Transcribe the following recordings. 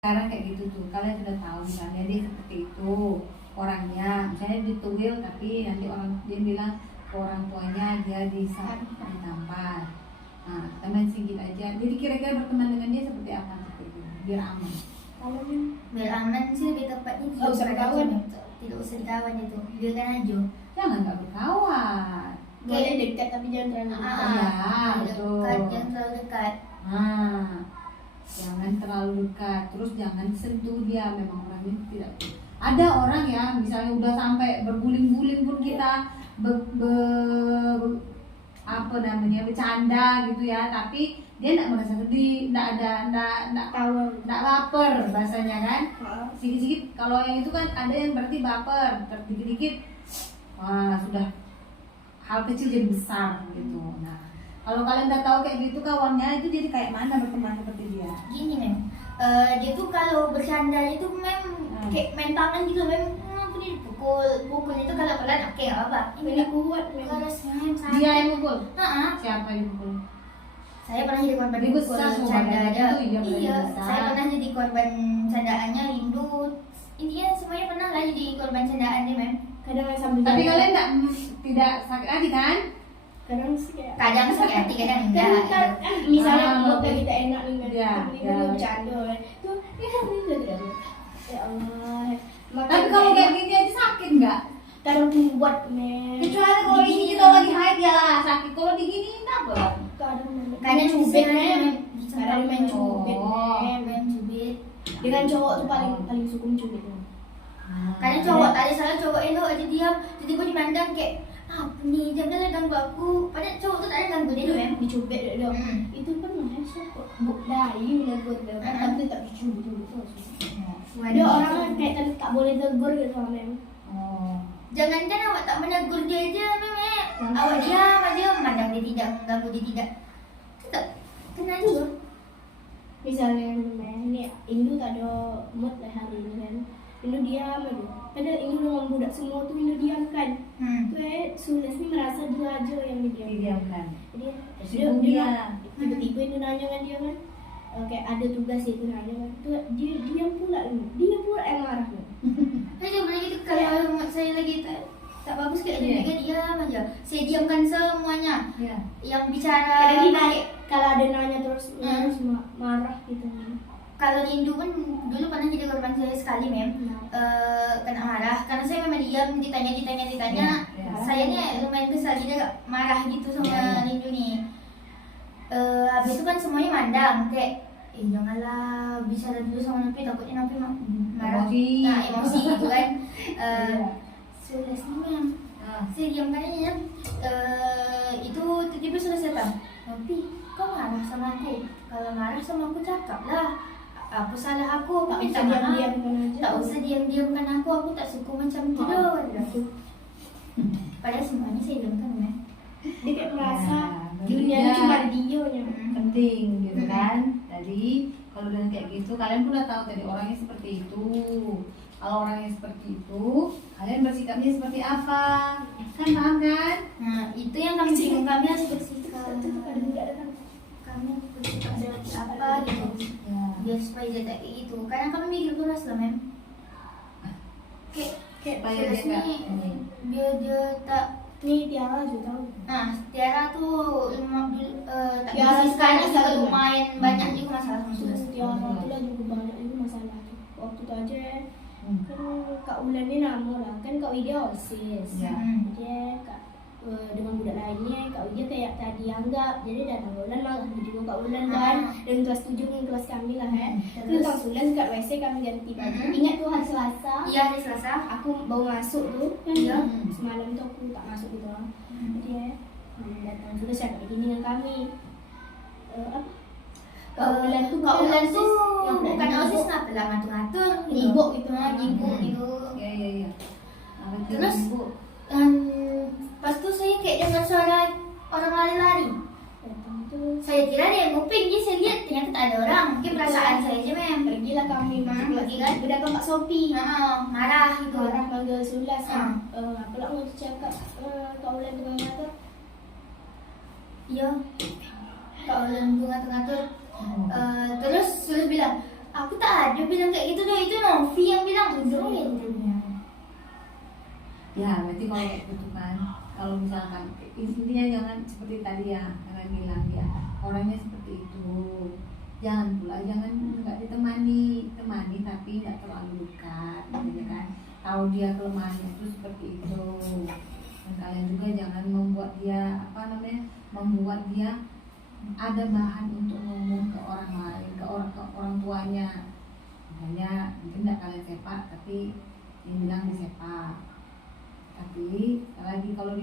Sekarang kayak gitu tuh, kalian sudah tahu misalnya dia seperti itu orangnya, misalnya dituil tapi nanti orang dia bilang ke orang tuanya dia ditampar. Nah, kita main singgit aja. Jadi kira-kira berteman dengan dia seperti apa seperti itu, biar aman. Kalau biar aman sih lebih tepatnya Nggak usah berkawan. tidak usah dikawan itu, biarkan aja. Jangan nggak berkawan. Boleh dekat tapi jangan terlalu dekat. Iya, betul. Dekat, jangan terlalu dekat. Nah, jangan terlalu dekat, terus jangan sentuh dia. Memang orang ini tidak. Ada orang ya, misalnya udah sampai berguling-guling pun kita apa namanya bercanda gitu ya, tapi dia tidak merasa sedih, tidak lapar bahasanya kan. Sedikit-sedikit kalau yang itu kan ada yang berarti baper, dikit-dikit wah sudah hal kecil jadi besar gitu. Nah, kalau kalian udah tahu kayak gitu kawannya itu jadi kayak mana berteman seperti dia? Gini mem, dia tuh kalau bercanda itu kayak main tangan gitu mem, apa nih pukul itu kalau pelan oke nggak apa. Ini kuat mem. Harus mem. Dia yang mukul? Siapa yang mukul? Saya pernah jadi korban Dia pukul besar semua canda badannya aja. tuh, iya, Iya, besar. saya pernah jadi korban candaannya Rindu. Intinya semuanya pernah lah jadi korban candaan dia mem. Kadang sambil Tapi jalan. kalian tidak sakit hati kan? Kadang sih kayak Kadang sakit hati, kadang kan, enggak. kan misalnya Ah, mood lagi tak enak nih kan, Iya, tiba-tiba iya. dia bercanda kan, tuh ya Allah. Tapi kalau kayak gini aja sakit nggak? kadang buat men. Kecuali kalau ini kita lagi haid ya lah sakit. Kalau diginiin apa? Kadang cubit bisa, men. Mem. Kadang main cubit Oh. men. Main cubit. Dengan cowok tuh paling suka cubit tuh. Kadang cowok tadi salah cowok itu aja diam, tiba-tiba dimandang kayak apa nih, dia udah ganggu aku. Padahal cowok tuh tak ada ganggu dia tuh mem. Dicubit dulu. Hmm. Itu kan mahasiswa kok. Dayu negur dia. Tapi tak dicubit terus. Ada orang kan kayak tak boleh tegur gitu sama mem. Oh. Jangankan awak tak menegur dia aja mem. Awak diam aja memandang dia tidak, mengganggu dia tidak. Tetap kena juga. Misalnya ini Indu tak ada mood lah hari ini kan. Indu diam aja. Padahal Indu dengan budak semua tuh Indu diam kan. Tuh Sules ni merasa dia aja yang didiam. Didiamkan. Dia tiba-tiba Indu nanya kan dia kan. Kayak ada tugas itu nanya kan. Tuh dia diam pula Indu. Dia pula yang marah kan. Saya coba lagi kalau rumah saya lagi tak bagus kayak dia diam aja. Saya diamkan semuanya. Iya. Yang bicara Kadang dia baik. kalau ada nanya terus marah gitu. Kalau Rindu pun dulu pernah jadi korban saya sekali mem. Kena marah karena saya memang diam, ditanya. Ya. Saya nih lumayan kesal jadi agak marah gitu sama Ya. Rindu nih. Habis itu kan semuanya mandang kayak janganlah bicara dulu sama Nopi, takutnya Nopi marah. Emosi. Nah, emosi gitu kan. Iya. Sudah sih mem. Saya diam kan aja. Itu tiba-tiba sudah saya tahu. Nopi, kau marah sama aku? Kalau marah sama aku cakap lah. Apa salah aku? Tak Minta usah maaf. diam-diamkan aja. Tak usah diam-diamkan aku tak suka macam tu dah. Padahal semuanya saya diamkan mem. Dia kayak merasa Ya, dunia berarti cuma dia dia nya. penting gitu kan. Tadi kalau udah kayak gitu kalian pun udah tahu tadi orangnya seperti itu. Kalau orangnya seperti itu, kalian bersikapnya seperti apa? Kan paham kan? Nah, itu yang kami bingung, kami harus bersikap. Ada budak datang. Kami bersikap seperti apa gitu. Ya. Biar supaya dia tak kayak gitu. Kadang kami mikir keras lah mem. Kayak Supaya keras dia nih, nggak biar dia tak. Nih Tiara juga tahu. Nah, Tiara tuh tak Tiara bisa sekarang juga satu. lumayan banyak juga masalah sama sudah. Tiara itu lah juga banyak juga masalah. Waktu itu aja kan Kak Ulan ni nama lah kan Kak Widya OSIS. Ya. Dia dengan budak lainnya Kak Widya kayak tadi anggap jadi datang Ulan malah juga Kak Ulan kan dan kelas 7 dengan kelas kami lah kan. Terus Kang Sulan kat WC kami ganti baju. Ingat tuh hari Selasa. Iya, hari Selasa. Aku baru masuk tuh kan Iya. semalam tuh aku tak masuk gitu lah. Dia datang sudah siap begini dengan kami. Apa? Kak Ulan tuh bukan OSIS kenapa lah ngatur-ngatur gitu. Ngibuk gitu lah, Ngibuk gitu. Iya. Terus pas tuh saya kayak dengar suara orang lari-lari. datang tuh Saya kira dia yang nguping, jadi saya lihat ternyata tak ada orang. Mungkin perasaan saya aja mem. pergilah kami Pergi kan? berdatang Kak Sopi. Marah gitu. Marah manggil Sulas kan. Hmm. Apa lah mau cakap Kak Ulan tukang ngatur. Iya. Kak Ulan ngatur-ngatur. Terus Sulis bilang, Aku tak ada bilang kayak gitu deh, itu Novi yang bilang dulu intinya. Ya berarti kalau kayak gitu kan, kalau misalkan intinya jangan seperti tadi ya, jangan bilang ya orangnya seperti itu. Jangan pula nggak temani tapi nggak terlalu dekat, gitu kan. Tahu dia kelemahannya itu seperti itu. Dan kalian juga jangan membuat dia membuat dia ada bahan untuk ngomong ke orang lain, ke orang tuanya. Makanya mungkin nggak kalian sepak, tapi dia bilang disepak. Tapi lagi kalau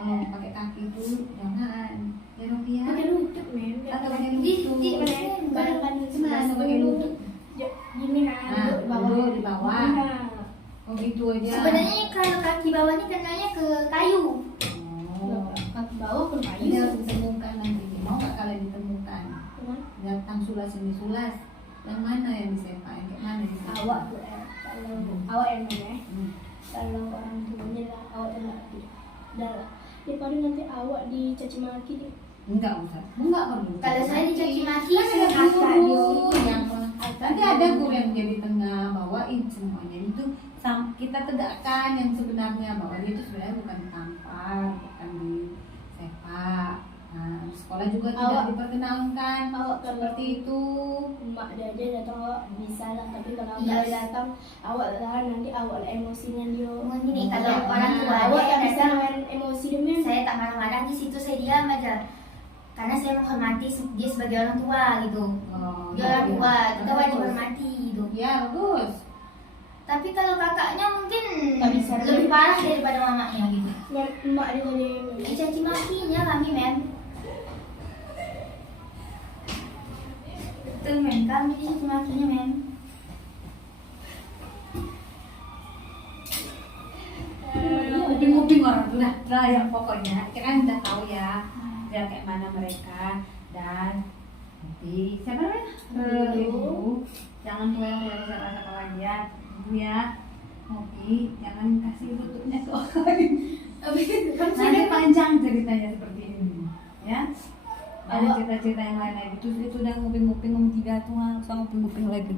pakai kaki itu jangan, ya Novia. Pakai lutut men. Atau pakai lutut. Barangkan Cuma pakai lutut. Gini kan, duduk di bawah. Oh gitu aja. Sebenarnya kalau kaki bawahnya kenanya ke kayu. Oh. kaki bawah pun Ini kayu. harus ditemukan nanti. Mau nggak kalian ditemukan? Datang sulas ini sulas. Yang mana yang disepak? Yang mana yang disepak? Awak tuh kalau awak yang mana? Hmm. Kalau orang tuanya lah awak tak ngerti. Dah daripada nanti awak dicaci maki dia. Enggak usah. Enggak perlu. Kalau saya dicaci maki, Kan ada saya kakak guru dia. yang nanti ada guru yang jadi tengah bawain semuanya itu kita tegakkan yang sebenarnya bahwa dia itu sebenarnya bukan ditampar, bukan disepak. Nah, di sekolah juga tidak Awak- diperkenalkan awak seperti itu. Mak dia aja datang awak bisa lah, tapi kalau Iya. awak datang awak lah nanti awak lah emosi dengan dia. Gini, kalau orang tua awak dia tak bisa datang, main emosi dia men. saya tak marah-marah di situ, saya diam aja. Karena saya menghormati dia sebagai orang tua gitu. Oh, Dia orang iya. tua, kita wajib Bagus. hormati gitu. Ya bagus. Tapi kalau kakaknya mungkin Tak bisa. lebih parah daripada mamanya gitu. Mak dia tadi Dicaci makinya kami men. Betul men, kami dicaci makinya men. Nguping orang tuh lah ya pokoknya kita kan udah tahu ya kayak mana mereka. Dan nanti siapa namanya ibu jangan tuang rasa kawan ya ibu ya, ngopi jangan kasih lututnya ke orang. Nanti panjang ceritanya seperti ini ya. Ada cerita-cerita yang lain lagi terus itu udah nguping-nguping ngomong 3 tuh langsung nguping-nguping lagi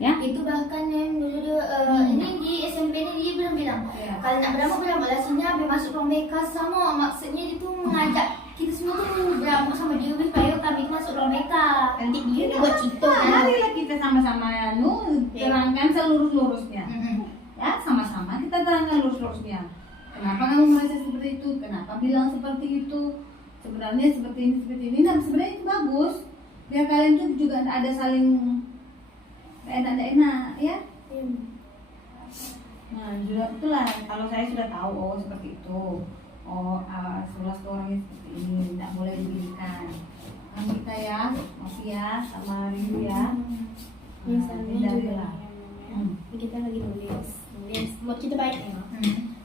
ya. Itu bahkan yang dulu dia, ini di SMP ini dia bilang Iya. kalau nak beramal lah sini habis masuk ruang BK sama, maksudnya itu mengajak kita semua tuh beramal sama dia supaya kami masuk ruang BK. nanti dia buat cito kan. Marilah kita sama-sama terangkan seluruh-lurusnya. Ya, sama-sama kita terangkan lurus-lurusnya. Kenapa kamu merasa seperti itu? Kenapa bilang seperti itu? Sebenarnya seperti ini. Nah, sebenarnya itu bagus. Biar kalian tuh juga ada saling enak-enak, ya. Nah, juga itulah kalau saya sudah tahu seperti itu. Sulas tuh orangnya seperti ini, tidak boleh diberikan. Kan kita ya, Mafia sama Rindu ya. Misalnya juga lah. kita lagi nulis mau kita baik ya.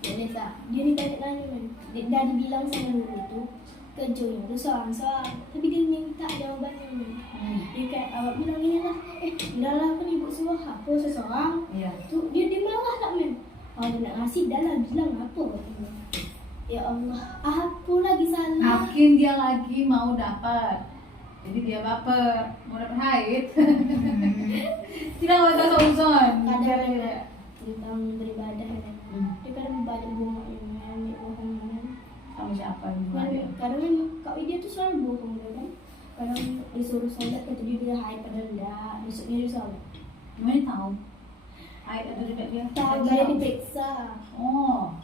Nulis lah. Dia ditanya-tanya men. Dia dibilang sama guru itu kerjanya itu soal tapi dia minta jawabannya men. Dia kayak awak bilang ini lah, udahlah kan ibu suruh apa seseorang. Iya. Tuh dia marah tak men. Oh dia nak ngasih dah lah bilang apa. Ya Allah, apa lagi salah? Mungkin dia lagi mau dapat. Jadi dia baper, mau dapat haid. Tidak mau tahu uzon. Kadang tentang beribadah kan. Dia kadang banyak bohong men, bohong men. Sama siapa yang Kadang kan Kak Widya tuh selalu bohong dia kan. Kadang disuruh sholat kata dia bilang haid padahal enggak, besoknya dia sholat. Gimana tahu? Haid atau tidak dia? Tahu dia diperiksa. Oh,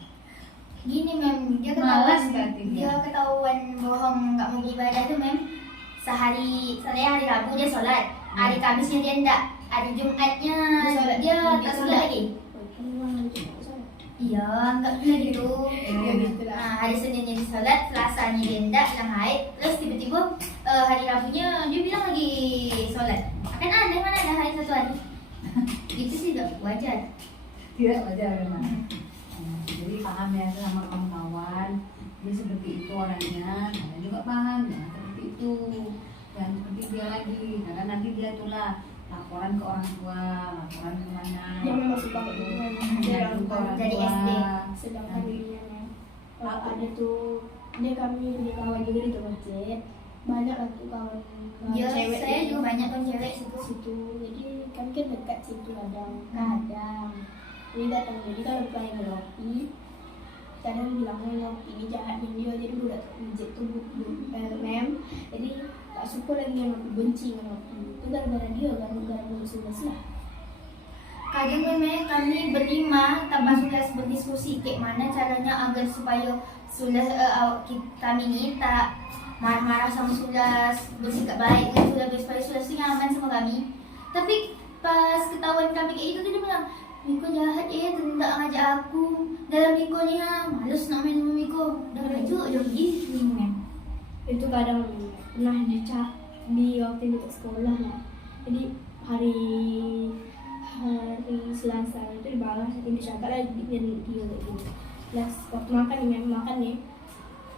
Gini mem, dia Malas ketahuan, berarti dia. dia ketahuan bohong nggak mau ibadah tuh mem. Saya hari Rabu dia sholat, hari Kamisnya dia enggak, hari Jumatnya dia tak sholat lagi. Iya, enggak pernah gitu. Ya gitu lah. Nah, hari Seninnya dia sholat, Selasanya dia enggak, bilang haid. Terus tiba-tiba hari Rabunya dia bilang lagi sholat. Kan aneh mana ada hari satu hari. Itu sih tidak wajar. tidak wajar memang. Jadi paham ya sama kawan-kawan. Dia seperti itu orangnya, kalian juga paham ya seperti itu. Dan seperti dia lagi, karena nanti dia itulah laporan ke orang tua, laporan kemana. Dia memang suka gitu kan. Ngadu ke orang Dari tua. SD. Sedangkan dia ada tuh dia kami punya kawan juga di masjid. banyak lah tuh kawan Ya, cewek saya gitu. juga banyak kan cewek situ. Situ jadi kami kan dekat situ kadang jadi datang jadi kalau pengen ngelopi kadang bilangnya ngelopi ini jahat dan dia jadi udah mijit tuh mem jadi tak suka lagi yang aku benci ngelopi itu gara-gara dia gara-gara sudah lah. Kadang memang kami berlima tambah sudah berdiskusi kayak mana caranya agar supaya sudah kami ini tak marah-marah sama Sulas, bersikap baik dengan Sulas supaya Sulas itu nyaman sama kami. Tapi pas ketahuan kami kayak itu dia bilang, Miko jahat ya, tidak ngajak aku. Dalam Miko ni malas nak main sama Miko. Dah baju dia pergi men. Itu kadang pernah dicak di waktu itu sekolah lah. Jadi hari Selasa itu dibalas itu dicakap lagi dengan dia gitu. Las waktu makan nih memang makan nih.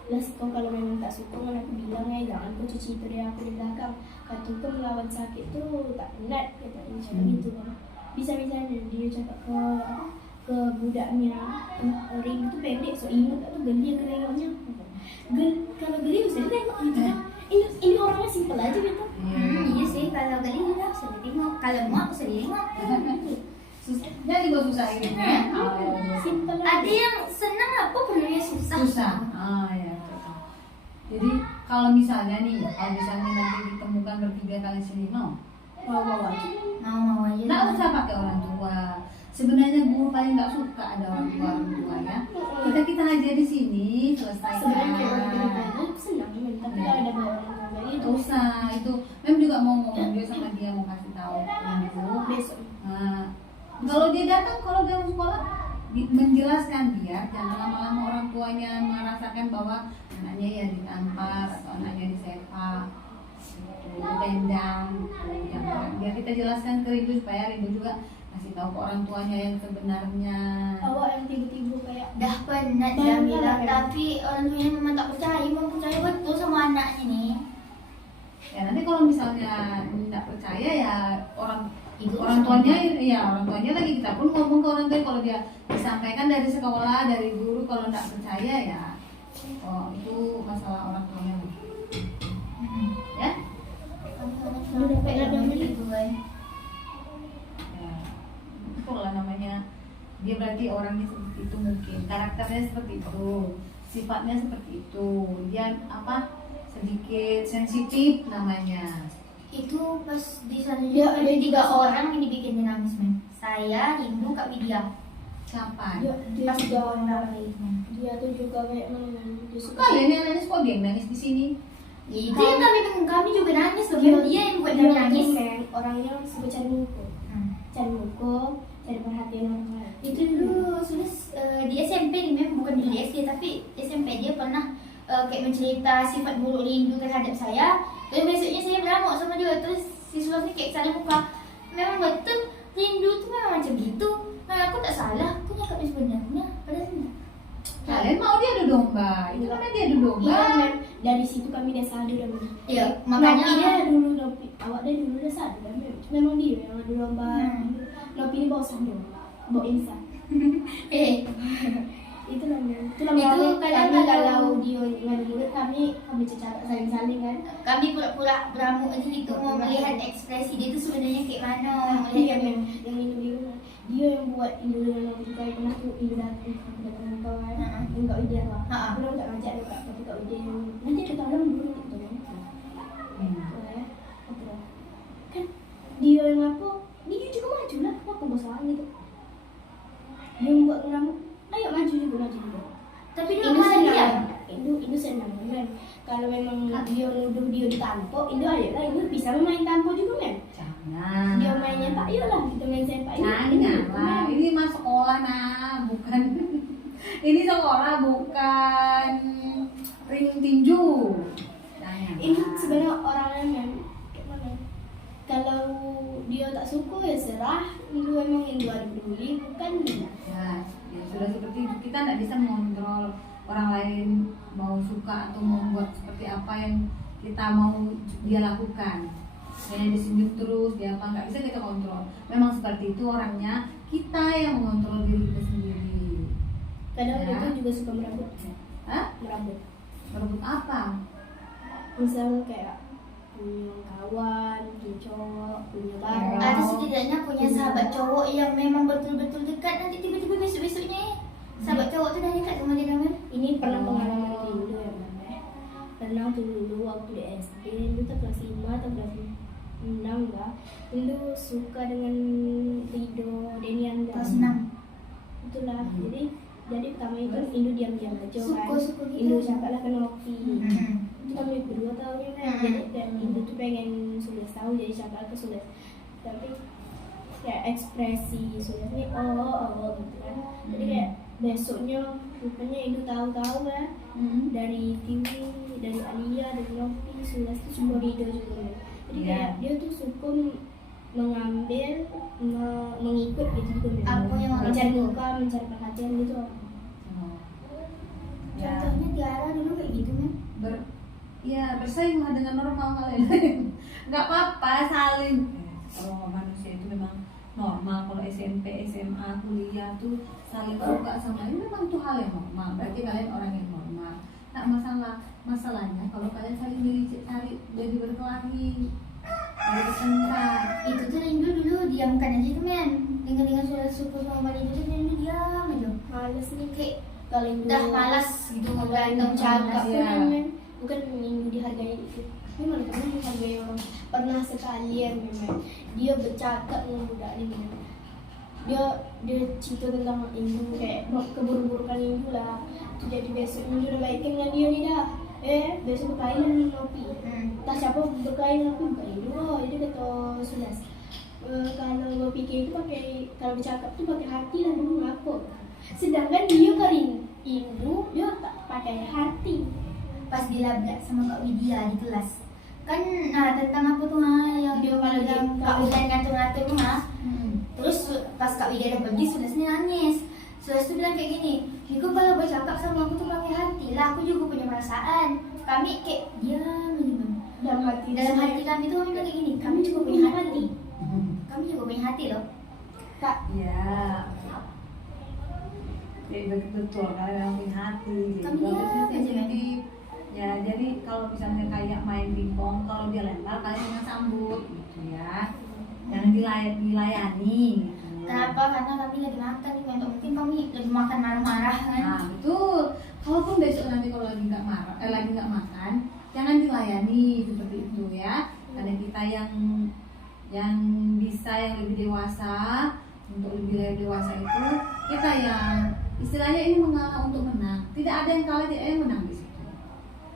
Las kau kalau memang tak suka kan aku bilang ya jangan kau cuci itu dia aku di belakang. Kata kau melawan sakit tu tak penat kata dia cakap gitu kan. Bisa-bisanya dia cakap ke budaknya ring itu pendek so ingat tak tu geli ke tengoknya. Kalau geli mesti dia tengok gitu kan. Ini orangnya simple aja gitu. Iya sih kalau geli lah sudah tengok. Kalau mau aku sudah tengok. Jadi gue susah ini ya. Simple aja. Ada yang senang apa perlunya susah. Susah. Ya. Jadi kalau misalnya nih, kalau misalnya nanti ditemukan bertiga kali sini mau aja. Mau aja. Nggak usah pakai orang tua. Sebenarnya guru paling nggak suka ada orang tua ya. Kita aja di sini selesaikan. Sebenarnya orang kita aku senang tapi kalau ada orang tua itu usah itu. Mem juga mau ngomong dia sama dia mau kasih tahu itu besok. Nah, kalau dia datang, kalau dia mau sekolah menjelaskan dia jangan lama-lama orang tuanya merasakan bahwa anaknya ya ditampar atau anaknya disepak, ditendang, jangan. Biar kita jelaskan ke Rindu supaya Rindu juga kasih tahu ke orang tuanya yang sebenarnya. Awak yang tiba-tiba kayak Dah penat dah bilang, tapi orang tuanya memang tak percaya betul sama anaknya nih. Ya nanti kalau misalnya tidak percaya ya orang tuanya lagi kita pun ngomong ke orang tua kalau dia disampaikan dari sekolah dari guru kalau tidak percaya ya itu masalah orang tuanya ya. Udah penat yang begitu kan. Itulah namanya dia berarti orangnya seperti itu mungkin karakternya seperti itu sifatnya seperti itu dia sedikit sensitif namanya. Itu pas di sana Ya, juga ada ada 3 juga. orang yang dibikin dia nangis men. Saya, Rindu, Kak Widya. Siapa? dia Pas juga orang lain. dia tuh juga kayak mana dia suka Kalian yang nangis kok dia yang nangis di sini? Itu yang kami juga nangis loh. Dia yang buat dia kami nangis. orangnya suka cari muka cari perhatian orang lain. Itu dulu sudah di SMP nih mem, bukan di SD tapi SMP dia pernah kayak mencerita sifat buruk Rindu terhadap saya. Terus besoknya saya beramuk sama dia. Terus si Sulaf ni kayak salah muka. Memang betul Rindu tu memang macam gitu. Nah, aku tak salah. Aku cakap dia sebenarnya. Padahal tidak. Kalian mau dia adu domba? Itu kan dia adu domba. Iya, Mem. Dari situ kami dah sadar dan Iya, makanya makanya awak dia dulu dah sadar dan memang dia yang ada lomba. Nopi ni bawa sadar, bawa insan. Itu namanya. Itu kadang kami kalau dia ngadu dulu kami cakap saling-saling kan. kami pura-pura beramuk aja gitu mau melihat ekspresi dia tu sebenarnya kayak mana. Dia yang minum biru dia yang buat Indo dengan Nopi kayak pernah tu Indo datang kawan. Enggak dia lah. Belum tak ngajak dia tapi kak dia nanti kita orang dulu gitu kan. Kan dia yang apa? Dia juga maju lah. Apa masalah gitu? Dia yang buat rambut. Ayo maju juga. Tapi dia Indo malah dia. senang. Indo senang kan. Kalau memang dia nuduh dia ditampok, Indo ayolah Indo bisa main tampok juga kan. Jangan. Dia mainnya tak ayolah kita main sepak. Janganlah. Ini mah sekolah bukan. Ini sekolah bukan ring tinju. Jangan. Ini sebenarnya orangnya yang mana? Kalau dia tak suka ya serah. Indo memang Indo ada peduli bukan dia. Ya sudah seperti itu kita tidak bisa mengontrol orang lain mau suka atau mau buat seperti apa yang kita mau dia lakukan. Hanya disenyum terus dia apa nggak bisa kita kontrol. Memang seperti itu orangnya kita yang mengontrol diri kita sendiri. Kadang Ya. dia tuh juga suka merabut. Hah? Merabut. Merebut apa? misal kayak punya kawan, punya cowok, punya barang. Ada setidaknya punya sahabat cowok yang memang betul-betul dekat, nanti tiba-tiba besok-besoknya sahabat cowok tuh dah dekat sama dia kan. Ini pernah pengalaman dulu ya Bang. Pernah dulu waktu di SD, itu kelas 5 atau kelas 6 lah. Itu suka dengan Rido Denianda. Kelas 6. Itulah. Jadi pertama itu Indo diam-diam aja kan. Suka gitu. Indo cakap lah kena Novi. Itu kami berdua tahu ya kan. Jadi kayak Indo tuh pengen sudah tahu jadi cakap ke sudah. Tapi kayak ekspresi sudahnya oh gitu kan. Jadi kayak besoknya rupanya Indo tahu-tahu kan. Dari TV, dari Alia, dari Novi, sudah itu semua Rido juga. Jadi kayak dia tuh suka mengambil, mengikut gitu juga. Apa yang mencari orang muka, mencari perhatian gitu. Contohnya Tiara dulu kayak gitu kan. Bersaing lah dengan normal kalian. Nggak apa-apa, saling. Kalau manusia itu memang normal. Kalau SMP, SMA, kuliah tuh saling suka sama ini memang tuh hal yang normal. Berarti kalian orang yang normal. Nggak masalahnya kalau kalian saling cari jadi berkelahi, jadi bertengkar. Itu tuh Rindu dulu diamkan aja tuh men. Dengan suara syukur sama Rindu tuh Rindu diam aja. Males nih Kayak kalau udah malas gitu berantem cakap Iya. kan bukan Indo dihargai itu. Memang kamu menghargai orang. Pernah sekali ya memang dia bercakap dengan budak ini. Dia cerita tentang Indo kayak keburuk-burukan Indo lah. Jadi besok Indo udah baikin dengan dia nih dah. Besok berkelahi dengan Novi. Tak siapa berkelahi dengan Novi bukan Indo. Jadi kata Sulas. Kalau gue pikir itu kalau bercakap tuh pakai hati lah dulu ngaku. Sedangkan dia karin Indo dia tak pakai hati. pas dilabrak sama Kak Widya di kelas kan tentang apa tuh yang Dia kalau yang dia- Kak Widya ngatur-ngatur terus pas Kak Widya udah pergi sudah nangis. Sudah bilang kayak gini, Niko kalau bercakap sama aku tuh pakai hati lah, aku juga punya perasaan. Kami kayak diam gitu. Dalam hati Kami tuh kami bilang kayak gini, kami juga punya hati. Kami juga punya hati loh. tak Ya, betul kalian yang punya hati. Kami Jadi, ya, bagus, betul. sensitif. Ya, jadi kalau misalnya kayak main pingpong, kalau dia lempar kalian jangan sambut, gitu ya. Jangan dilayani. Gitu. Kenapa? Karena kami lagi makan nih, untuk mungkin kami lagi makan marah-marah kan. Nah, betul. Kalaupun besok nanti kalau lagi nggak lagi nggak makan, jangan dilayani seperti itu ya. Karena kita yang bisa yang lebih dewasa, untuk lebih dewasa itu kita yang istilahnya ini mengalah untuk menang. Tidak ada yang kalah, tidak ada yang menang di situ.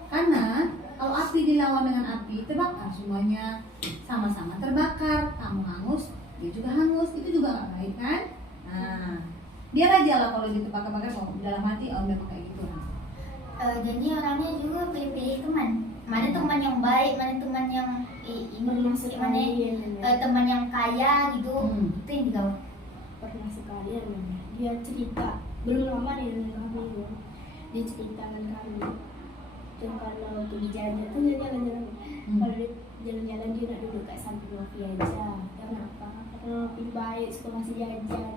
Karena kalau api dilawan dengan api, terbakar semuanya sama-sama terbakar. Kamu hangus, dia juga hangus, itu juga nggak baik kan? Nah, biar aja lah kalau gitu bakar-bakar, kalau dalam hati memang kayak gitu. Jadi orangnya juga pilih-pilih teman. Mana teman yang baik, mana teman yang bermaksud mana teman yang kaya gitu. Itu yang digawa. pernah sekali ya namanya. Dia cerita belum lama nih dengan kami ya. Dia cerita dengan kami tuh kalau pergi jalan tuh dia jalan-jalan kalau dia jalan-jalan dia nak duduk kat samping Novi aja. Kenapa? Karena Novi baik suka ngasih jajan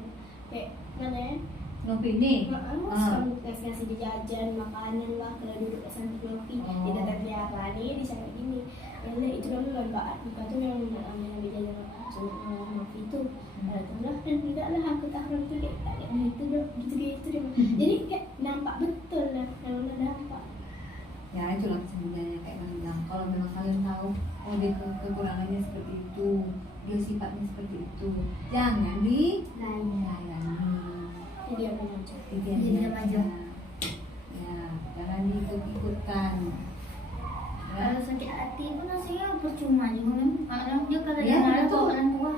kayak mana ya Novi ini. suka ngasih dia jajan makanan lah kalau duduk kat samping Novi. Dia kata Tiara nih dia cakap gini itu namanya Mbak Atika tuh yang ambil jajan Novi itu lah dan tidak lah aku tak ngerti kayak tak ada gitu dong gitu deh. Jadi kayak nampak betul lah kalau nampak. Ya itulah sebenarnya kayak kalian bilang. Kalau memang kalian tahu dia kekurangannya seperti itu, dia sifatnya seperti itu, jangan dilayani. Jadi apa aja. Diam aja. Ya, jangan diikut-ikutkan. Ya. Kalau sakit hati pun rasanya percuma juga kan. Kadang dia kalau Ya, dia marah betul. tuh orang tua.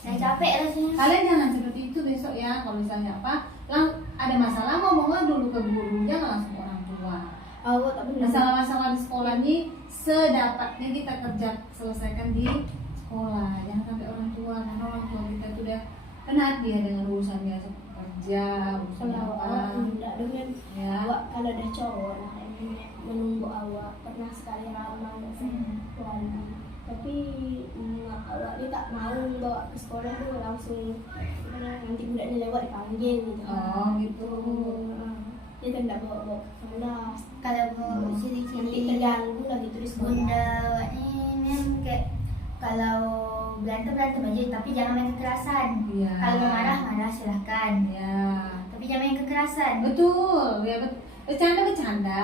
Saya capek rasanya. Kalian jangan seperti itu besok ya. Kalau misalnya ada masalah ngomonglah dulu ke guru, jangan langsung ke orang tua. Awak tak benar. Masalah-masalah di sekolah ini sedapatnya kita selesaikan di sekolah. Jangan sampai orang tua, karena orang tua kita itu udah penat dia dengan urusannya kerja, urusan Kalau awak apa. tidak dengan Ya. awak kalau ada cowok menunggu awak pernah sekali ramai wali tapi awak dia tak mau bawa ke sekolah tu langsung nanti budaknya lewat dipanggil gitu. Oh gitu. Dia kan tak bawa ke kelas kalau nanti ciri-ciri terganggu lagi terus bunda ini memang kayak kalau berantem aja, tapi jangan main kekerasan. Iya. Kalau marah silahkan, Ya. tapi jangan main kekerasan. Betul, ya bercanda.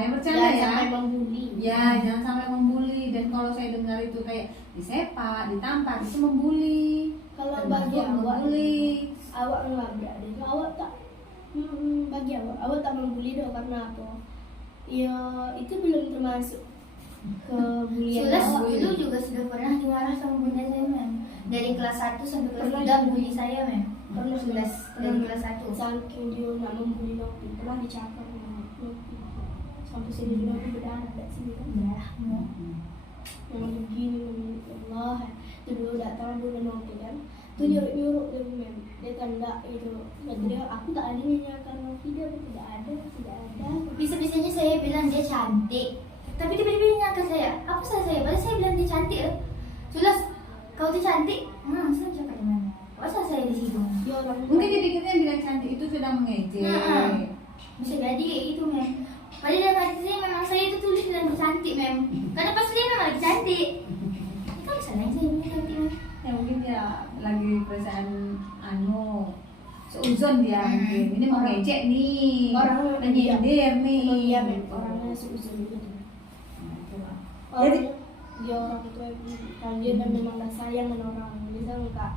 Yang bercanda jangan ya. sampai membuli. Ya, jangan sampai membuli. Dan kalau saya dengar itu kayak disepak, ditampar, itu membuli. Kalau Termasuk bagi awak membuli. awak ngelabrak deh, awak tak bagi awak tak membuli dong karena apa? Ya itu belum termasuk kebulian Sudah awak. dulu juga sudah pernah dimarah sama bunda saya mem. Dari kelas 1 sampai kelas Pernah 3 bully saya mem. Pernah Sudah dari kelas 1. saking dia nak membuli Nopi, pernah dicakar sama Nopi sampai sini Nopi berdarah tak sini kan Darahmu. memang begini ya Allah. Itu dulu datang bunda Nopi kan, tuh nyuruh dia mem, dia tanda itu, dia aku tak ada nyanyikan Nopi, dia tidak ada. Bisa-bisanya saya bilang dia cantik, tapi tiba-tiba dia nyangka saya. Apa salah saya? Padahal saya bilang dia cantik loh. Sudah, kau tuh cantik. Saya cakap dengan mana? Apa salah saya di situ? Dia orang Mungkin dipikirnya yang bilang cantik itu sedang mengejek. Bisa jadi kayak gitu mem. Padahal dalam hati saya memang saya itu tulis bilang dia cantik mem. Karena pas dia memang lagi cantik. Itu kan salahnya saya bilang cantik mem. Ya mungkin dia lagi perasaan seuzon dia mungkin. Ini mau ngejek nih. Orang menyindir nih. Iya, Gitu. orangnya seuzon gitu. Nah, coba. Jadi dia orang itu kalau dia dan memang dah sayang dengan orang,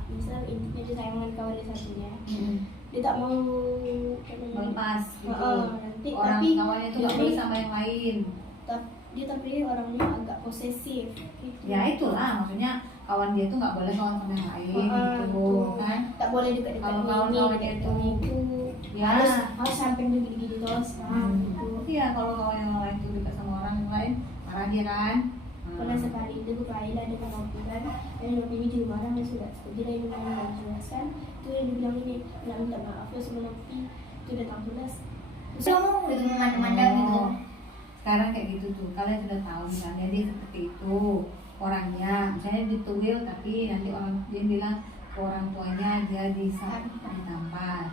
misal intinya dia sayang dengan kawan dia satunya, dia tak mau Melepas gitu. nanti Orang tapi kawannya itu nggak boleh sama yang lain. tapi orangnya agak posesif gitu. Ya itulah maksudnya kawan dia tuh nggak boleh kawan sama yang lain gitu kan. Tak boleh dekat-dekat Kalau ini, kawan-kawannya dekat itu. Ya. Harus sampai begini-gini terus gitu. Iya, kalau kawan yang lain tuh dekat sama orang yang lain marah dia kan. Pernah sekali itu berkaitan dengan Nopi kan, dan Nopi ini juga marah dan sudah dia yang menjelaskan itu yang dibilang ini, nak minta maaf ya sama Nopi, itu datang tulis. Kamu gitu memandang gitu. Sekarang kayak gitu tuh, kalian sudah tahu misalnya dia seperti itu orangnya, misalnya dituil tapi nanti orang dia bilang ke orang tuanya dia ditampar.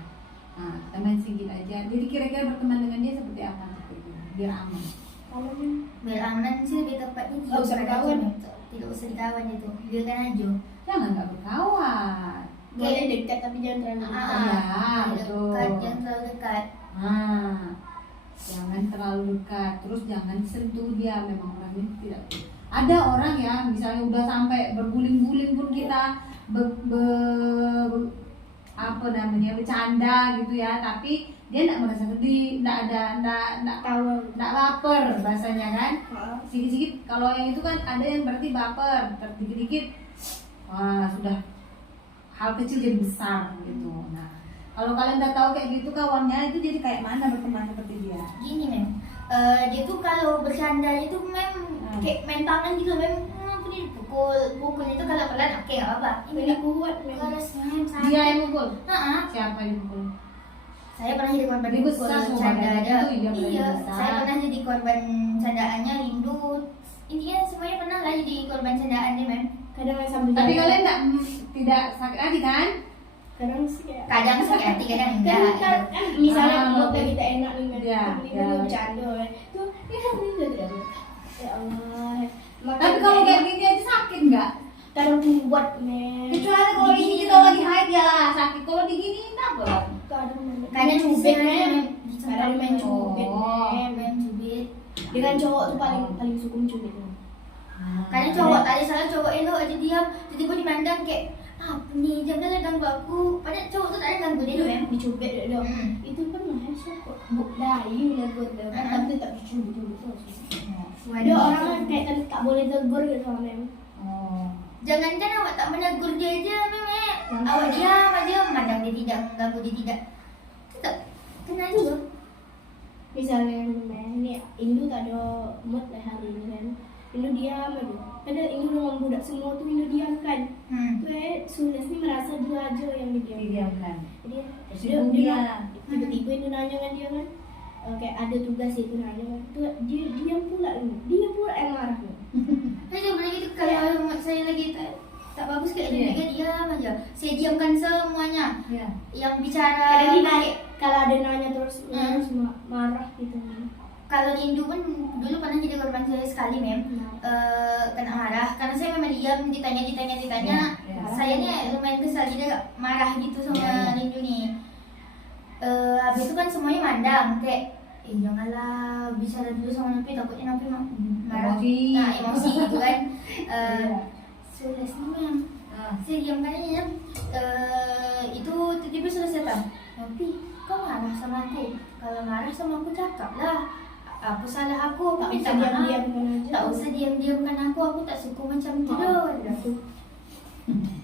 Nah, teman sedikit aja. Jadi kira-kira berteman dengan dia seperti apa seperti itu, biar aman. Kalau Biar aman sih lebih tepatnya Nggak usah berkawan. Tidak usah dikawan itu. Biarkan aja. Jangan nggak berkawan. boleh dekat tapi jangan terlalu dekat. Iya, betul. Dekat, jangan terlalu dekat. Nah, jangan terlalu dekat, terus jangan sentuh dia. Memang orang ini tidak. Ada orang ya, misalnya udah sampai berguling-guling pun kita apa namanya bercanda gitu ya, tapi dia tidak merasa sedih, tidak baper bahasanya kan. Sedikit-sedikit kalau yang itu kan ada yang berarti baper, dikit-dikit wah sudah hal kecil jadi besar gitu. Nah, kalau kalian udah tahu kayak gitu kawannya itu jadi kayak mana berteman seperti dia? Gini mem, dia tuh kalau bercanda itu mem kayak main tangan gitu mem. Aku pukul itu kalau pelan oke nggak apa-apa. Ini kuat Keras mem. Dia yang mukul. Siapa yang mukul? Saya pernah jadi korban Dia pukul besar semua canda badannya ada. tuh, iya, Iya, besar. saya pernah jadi korban candaannya Rindu. Intinya semuanya pernah lah jadi korban candaan deh mem. kadang sambil Tapi jalan. kalian tidak sakit hati kan? kadang sih kayak Kadang sakit hati, kadang kan, enggak. kan misalnya Ah, mood oke. lagi tak enak nih kan Iya, ini iya. mau bercanda kan tuh ya Allah Tapi kalau kayak gini aja sakit nggak? kadang kuat men Kecuali kalau di sini kalau lagi haid ya lah sakit. Kalau diginiin apa? Kadang cubit saya men di kadang main cubit Oh. men main cubit. dengan cowok tuh paling suka mencubit men. Kadang cowok tadi salah cowok elok aja diam, tiba-tiba dimandang kayak apa nih, janganlah ganggu aku. Padahal cowok tuh tak ada ganggu dia tuh mem. dicubit dong itu pernah ya siapa Dayu negur dia kan tapi tak dicubit terus ada orang kayak tak boleh tegur gitu sama men. Oh. Jangankan awak tak menegur dia aja mem. Awak diam aja, memandang dia tidak, mengganggu dia tidak. Tetap kena juga. Misalnya ini Indu tak ada mood lah hari ini kan, Indu diam aja. Padahal Indu dengan budak semua tuh Indu diam kan. Sules ni merasa dia aja yang didiam. Didiamkan. Dia Tersinggung dia. tiba-tiba Indu nanya kan dia kan, kayak ada tugas itu nanya kan, tuh dia diam pula Indu, dia pula yang marah kan. Saya juga bilang gitu kalau saya lagi tak bagus kayak dia diam aja. Saya diamkan semuanya. Iya. Yang bicara Kadang dia nanya, kalau ada nanya terus marah gitu. kalau di Indo pun dulu pernah jadi korban saya sekali kena marah karena saya memang diam, ditanya. Saya nih lumayan kesal jadi agak marah gitu sama Rindu nih. Habis itu kan semuanya mandang kayak janganlah bicara dulu sama Nopi, takutnya Nopi marah, emosi gitu kan. Sudah nih saya diam kan aja. Itu tiba-tiba sudah saya tahu, Nopi kau marah sama aku, kalau marah sama aku cakap lah, apa salah aku minta maaf, tak usah diam-diamkan aku tak suka macam tu dah.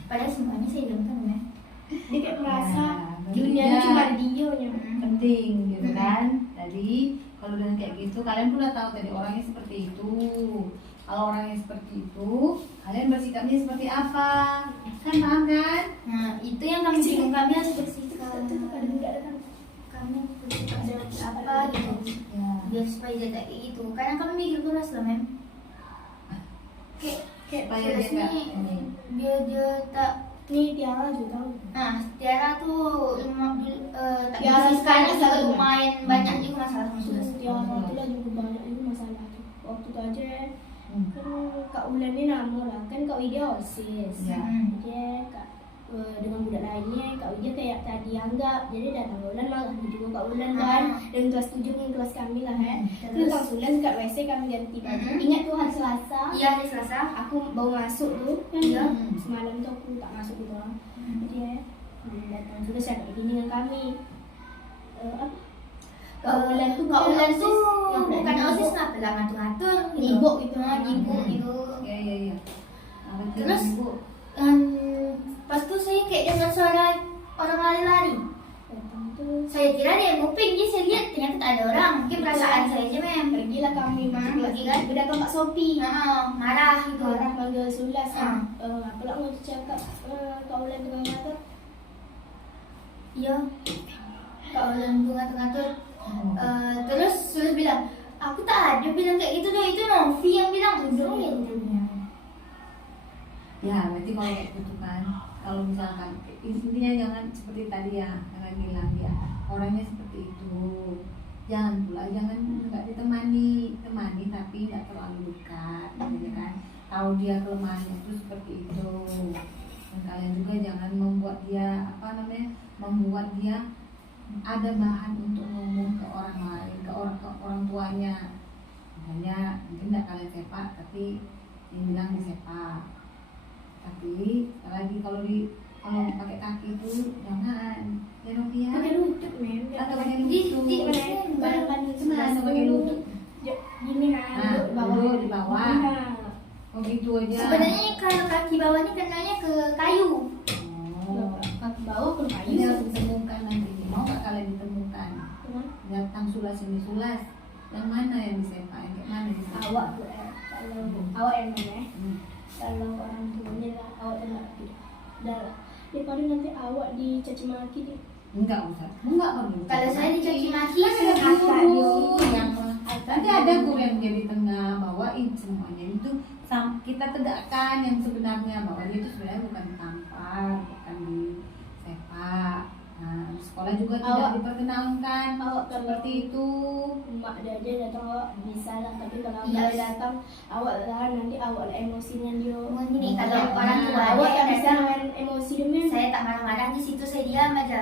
Padahal semuanya saya diamkan Dia kayak merasa dunia dunia cuma ada dia nya. penting gitu kan. Tadi kalau udah kayak gitu kalian pun udah tahu tadi orangnya seperti itu. Kalau orangnya seperti itu, kalian bersikapnya seperti apa? Kan paham kan? Nah, itu yang kami bingung, kami harus bersikap. Kami bersikap seperti apa gitu. Ya. Biar supaya dia tak kayak gitu. Kadang kami mikir keras lah, Mem. Kayak Supaya dia keras nggak nih, ini. biar dia tak. Nih Tiara juga tahu. Nah, Tiara tuh tak Tiara bisa sekarang juga sekarang lumayan banyak juga masalah sama sudah. Tiara itu lah juga banyak itu masalah tuh. Waktu itu aja kan Kak Ulan ni nama lah kan Kak Widya OSIS. Ya. Dia dengan budak lainnya Kak Widya kayak tadi anggap jadi datang Ulan malah juga Kak Ulan kan dan kelas 7 dengan kelas kami lah kan. Terus Kang Sulan kat WC kami ganti baju. Ingat tuh hari Selasa. Iya, hari Selasa. Aku baru masuk tuh kan. Iya. Semalam tuh aku tak masuk gitu lah. Jadi datang juga saya kayak gini dengan kami. Apa? Kak Ulan tuh bukan OSIS kenapa lah ngatur-ngatur Ngibuk gitu. ngibuk gitu. Iya. Terus pas tuh saya kayak dengar suara orang lari-lari. Datang tuh Saya kira dia nguping, jadi saya lihat ternyata tak ada orang. Mungkin perasaan saya aja, Mem. pergilah kami masuk Pergi kan? udah ke Kak Sopi. Marah gitu. Marah manggil Sulas kan. Apa lah mau cakap Kak Ulan dengan ngatur. Iya. Kak Ulan tuh ngatur-ngatur. Terus Sulas bilang, aku tak ada bilang kayak gitu doh, itu Novi yang bilang. Udah ya dia bilang. Ya, berarti kalau kayak gitu kan, kalau misalkan intinya jangan seperti tadi ya, jangan bilang ya orangnya seperti itu. Jangan nggak temani tapi nggak terlalu dekat, gitu kan. Tahu dia kelemahannya itu seperti itu. Dan kalian juga jangan membuat dia membuat dia ada bahan untuk ngomong ke orang lain, ke orang tuanya. Makanya mungkin nggak kalian sepak, tapi dia bilang disepak. Tapi lagi kalau pakai kaki itu jangan ya. Pakai lutut men. Atau pakai lutut. Barangkan Atau pakai lutut. Gini kan. Duduk di bawah. Oh gitu aja. Sebenarnya kalau kaki bawahnya kenanya ke kayu. Oh. Kaki bawah ke kayu. Ini harus ditemukan nanti. Mau nggak kalian ditemukan? Datang Sulas ini Sulas. Yang mana yang disepak? Yang mana disepak? Awak tuh kalau awak yang mana? Kalau orang tuanya lah awak tidak dah daripada nanti awak dicaci maki di Enggak perlu. Kalau saya dicaci maki, Kan saya ada kakak guru yang nanti ada guru yang jadi tengah bawain semuanya itu kita tegakkan yang sebenarnya bahwa dia itu sebenarnya bukan tampar, bukan disepak. Nah, di sekolah juga tidak diperkenalkan seperti itu. Mak dia aja datang awak bisa lah tapi kalau Iya. awak datang awak lah nanti awak lah emosinya dia. Gini, kalau orang tua awak aja tak yang bisa datang, main emosi dia men. saya tak marah-marah di situ, saya diam aja.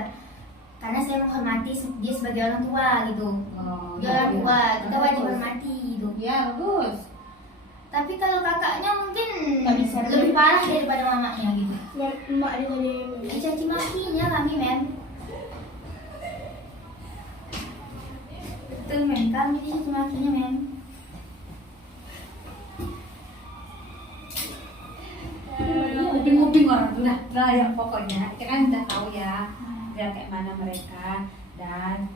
Karena saya menghormati dia sebagai orang tua gitu. Dia orang tua, kita wajib hormati gitu. Ya, bagus. Tapi kalau kakaknya mungkin Tak bisa. lebih parah daripada mamanya gitu. Mak dia tadi Dicaci makinya kami, Mem. Betul, Mem. Kami dicaci makinya, Mem. Nguping orang tuh lah ya pokoknya kita kan udah tahu ya dia kayak mana mereka. Dan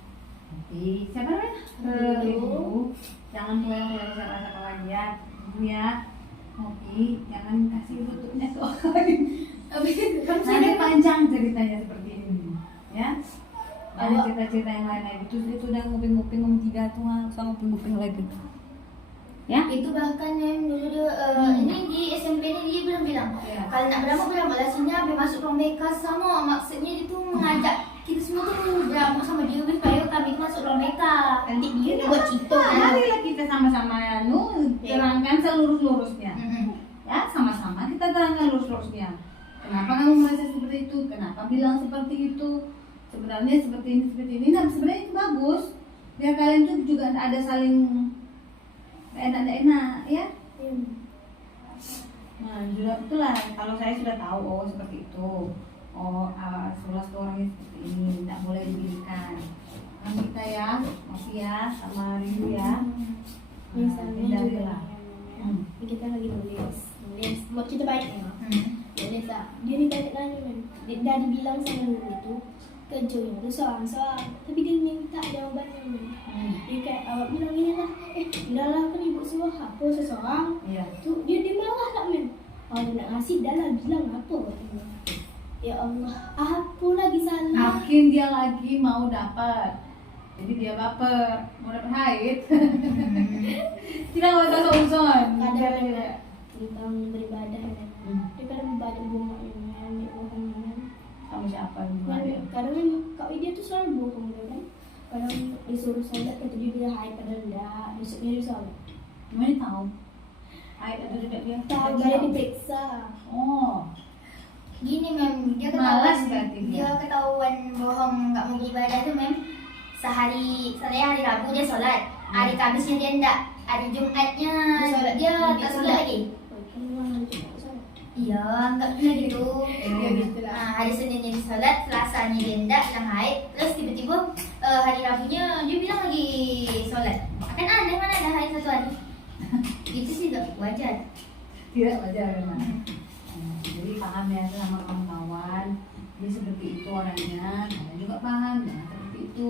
nanti siapa namanya? Ibu jangan mulai rasa kawan dia ibu ya. Ngopi jangan kasih lututnya ke orang. Nanti panjang ceritanya seperti ini ya. Ada cerita-cerita yang lain lagi itu udah nguping-nguping tiga tuh langsung nguping-nguping lagi ya. Itu bahkan yang dulu dia ini di SMP ini dia belum bilang kalau nak beramal sini habis masuk ruang BK sama, maksudnya dia tuh mengajak kita semua tuh beramal sama dia supaya kami tuh masuk ruang mereka. Nanti dia buat cito. Marilah kita sama-sama terangkan selurus-lurusnya. Ya, sama-sama kita terangkan lurus-lurusnya. Kenapa kamu merasa seperti itu? Kenapa bilang seperti itu? Sebenarnya seperti ini. Nah, sebenarnya itu bagus. Biar kalian tuh juga ada saling enak-enak, ya. Nah, juga itulah. Kalau saya sudah tahu, oh seperti itu. Oh, sebelas orangnya seperti ini, tidak boleh diberikan. Kan kita ya, masih ya, sama Rindu ya. Misalnya juga lah. kita lagi nulis buat kita baik ya. Nulis lah. Dia ni banyak nanya kan. Dia dah dibilang sama guru itu kerjanya tu soal-soal, tapi dia minta jawabannya kan. Dia kayak awak bilang ini lah, dah lah kan ibu suruh apa seseorang. Iya. Tu dia marah tak men. Kalau dia nak ngasih dah lah bilang apa katanya. Ya Allah, apa lagi salah? Makin dia lagi mau dapat, jadi dia baper, mau dapat haid. Tidak mau tahu urusan. Kadang tentang beribadah kan. Dia kadang banyak bohong ambil bohong kan. Sama siapa yang Kadang kan Kak Widya tuh selalu bohong dia kan. Kadang disuruh solat kata dia bilang haid padahal enggak. Besoknya dia solat. Gimana tahu? Haid ada dekat dia. Tahu dia diperiksa. Oh. Gini mem, dia Malas ketahuan, berarti dia. dia ketahuan bohong nggak mau ibadah tuh mem. Hari Rabu dia sholat, hari Kamisnya dia enggak, hari Jumatnya dia tak sholat lagi. Iya, enggak pernah gitu. Nah, hari Seninnya dia sholat, Selasanya dia enggak, yang haid. Terus tiba-tiba hari Rabunya dia bilang lagi sholat. Kan aneh mana ada haid satu hari. Itu sih tak wajar. Tidak wajar memang. Jadi paham ya sama kawan-kawan, dia seperti itu orangnya, kalian juga paham jangan seperti itu,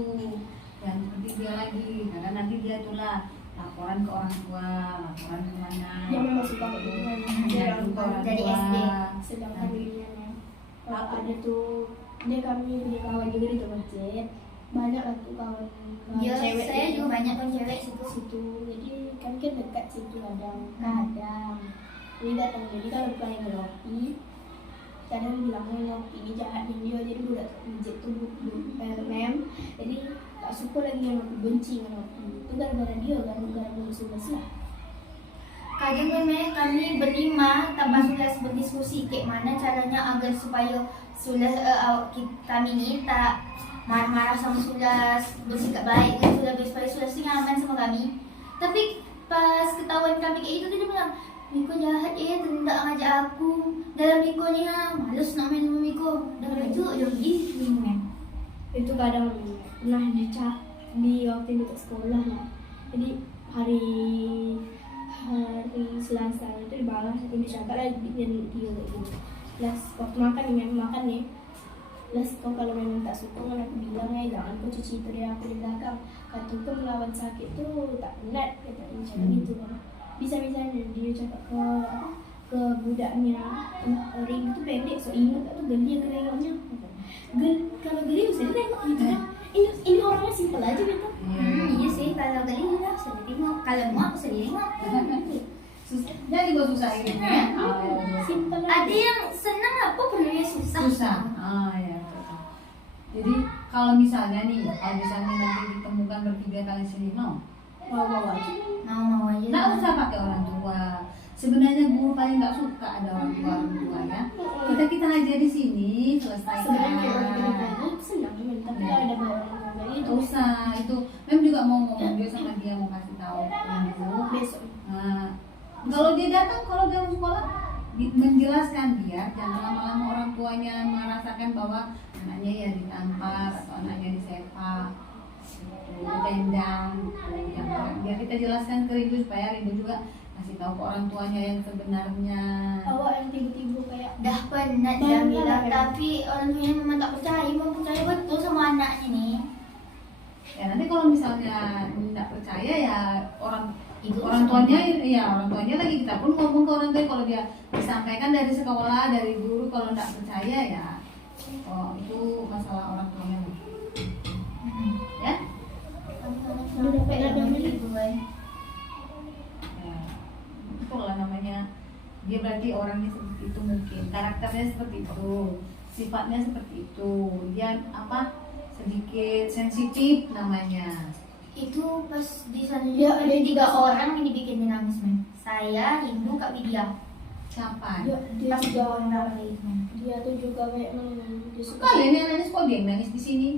yang seperti dia lagi, karena nanti dia itulah laporan ke orang tua, laporan kemana. Dia memang suka begitu kan. Ya, ke orang Dari tua. SD. Sedangkan dia kalau ada tuh dia kami punya kawan juga di masjid. Banyak lah tuh kawan Ya, cewek saya gitu. juga banyak kan cewek situ. Situ jadi kan dekat situ kadang jadi datang jadi kalau pengen ngelopi kadang bilangnya ngelopi ini jahatin dia jadi udah masjid tuh mem jadi tak suka lagi ngelopi benci ngelopi itu gara-gara dia kan gara-gara musuh lah. Kadang kami berlima tanpa Sulas berdiskusi kayak mana caranya agar supaya Sulas kami ini tak marah-marah sama Sulas, bersikap baik dengan Sulas supaya Sulas ini aman sama kami. Tapi pas ketahuan kami kayak itu dia bilang, Miko jahat ya, tidak ngajak aku. Dalam Miko ni malus nak main sama Miko. Dah kerja je pergi men. Itu kadang pernah dicap di waktu itu sekolah lah. Jadi hari Selasa itu dibalas itu dicakap lah dengan dia kayak gitu. Plus waktu makan nih memang makan nih. Plus kau kalau memang tak suka kan aku bilang jangan kau cuci itu dia aku di belakang. Kata kau melawan sakit tu tak penat kata dia macam gitu kan. Bisa-bisanya dia cakap ke budaknya ring tu pendek so ingat tak tu geli ke tengoknya. Kalau geli usah dia tengok gitu kan. Ini orangnya simple aja gitu. Iya sih kalau geli lah usah tengok. Kalau muak usah tengok. Jadi gue susah ini ya. Simple Ada aja. yang senang apa perlunya susah. Susah. Ya. Jadi kalau misalnya nih, kalau misalnya nanti ditemukan bertiga kali selino, Mau aja. Mau aja. nggak usah pakai orang tua. Sebenarnya guru paling nggak suka ada orang tua ya. Kita aja di sini selesaikan. Sebenarnya orang itu senang tapi kalau ada orang tua itu Nggak usah itu. Mem juga mau ngomong dia sama dia mau kasih tahu itu. besok. Nah, kalau dia datang, kalau dia mau sekolah, menjelaskan biar jangan lama-lama orang tuanya merasakan bahwa anaknya ya ditampar atau anaknya disepak, ditendang, biar kita jelaskan ke Rindu supaya Rindu juga kasih tahu ke orang tuanya yang sebenarnya. Awak yang tiba-tiba kayak Dah penat Bangga Jamila, lah, kan? tapi orang tuanya memang tak percaya, memang percaya betul sama anaknya nih. Ya nanti kalau misalnya tidak percaya ya orang Ibu orang sama tuanya ya orang tuanya lagi kita pun ngomong ke orang tua kalau dia disampaikan dari sekolah dari guru kalau tidak percaya ya itu masalah orang tuanya ya. Udah dapat namanya ibu Ya, itulah namanya dia berarti orangnya seperti itu mungkin karakternya seperti itu sifatnya seperti itu dia sedikit sensitif namanya. Itu pas di sana Ya, juga ada dia 3 juga orang yang dibikin nangis men. Saya, Rindu, Kak Widya. Siapa? Dia Pas juga orang lain men. dia tuh juga kayak dia suka Kalian yang nangis kok dia yang nangis di sini?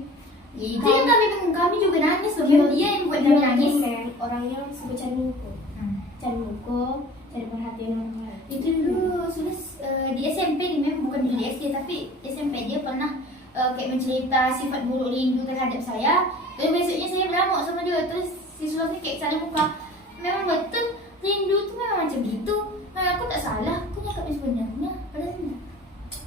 Itu yang kami juga nangis loh. Dia yang buat dia kami nangis. men, orangnya suka cari muka. Cari muka, cari perhatian orang lain. Itu dulu sudah di SMP nih mem, bukan di SD tapi SMP dia pernah kayak mencerita sifat buruk Rindu terhadap saya. Terus besoknya saya beramuk sama dia. Terus si Sulaf ni kayak saling muka. Memang betul Rindu tu memang macam gitu. Nah, aku tak salah. Aku cakap yang sebenarnya. Padahal tidak.